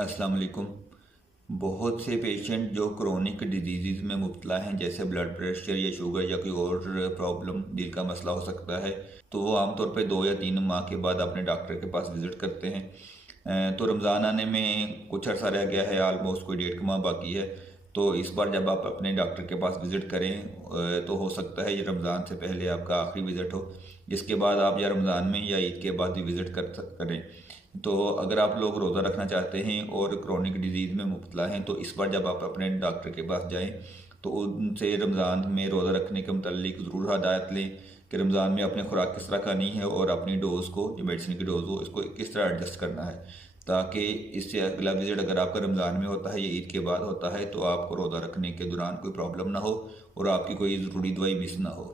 अस्सलाम वालेकुम। बहुत से पेशेंट जो क्रोनिक डिजीज़ में मुब्तला हैं, जैसे ब्लड प्रेशर या शुगर या कोई और प्रॉब्लम, दिल का मसला हो सकता है, तो वो आमतौर पे 2 या 3 माह के बाद अपने डॉक्टर के पास विज़िट करते हैं। तो रमज़ान आने में कुछ अर्सा रह गया है, आलमोस्ट कोई 1.5 माह बाकी है। तो इस बार जब आप अपने डॉक्टर के पास विज़िट करें, तो हो सकता है ये रमज़ान से पहले आपका आखिरी विज़िट हो, जिसके बाद आप या रमज़ान में या ईद के बाद भी विज़िट करें। तो अगर आप लोग रोज़ा रखना चाहते हैं और क्रोनिक डिजीज़ में मुब्तला हैं, तो इस बार जब आप अपने डॉक्टर के पास जाएं तो उनसे रमज़ान में रोज़ा रखने के मुतालिक ज़रूर हदायत लें कि रमज़ान में अपनी खुराक किस तरह खानी है और अपनी डोज़ को, जो मेडिसिन की डोज़ हो, इसको किस तरह एडजस्ट करना है, ताकि इससे अगला विज़िट अगर आपका रमज़ान में होता है या ईद के बाद होता है तो आपको रोज़ा रखने के दौरान कोई प्रॉब्लम ना हो और आपकी कोई ज़रूरी दवाई मिस ना हो।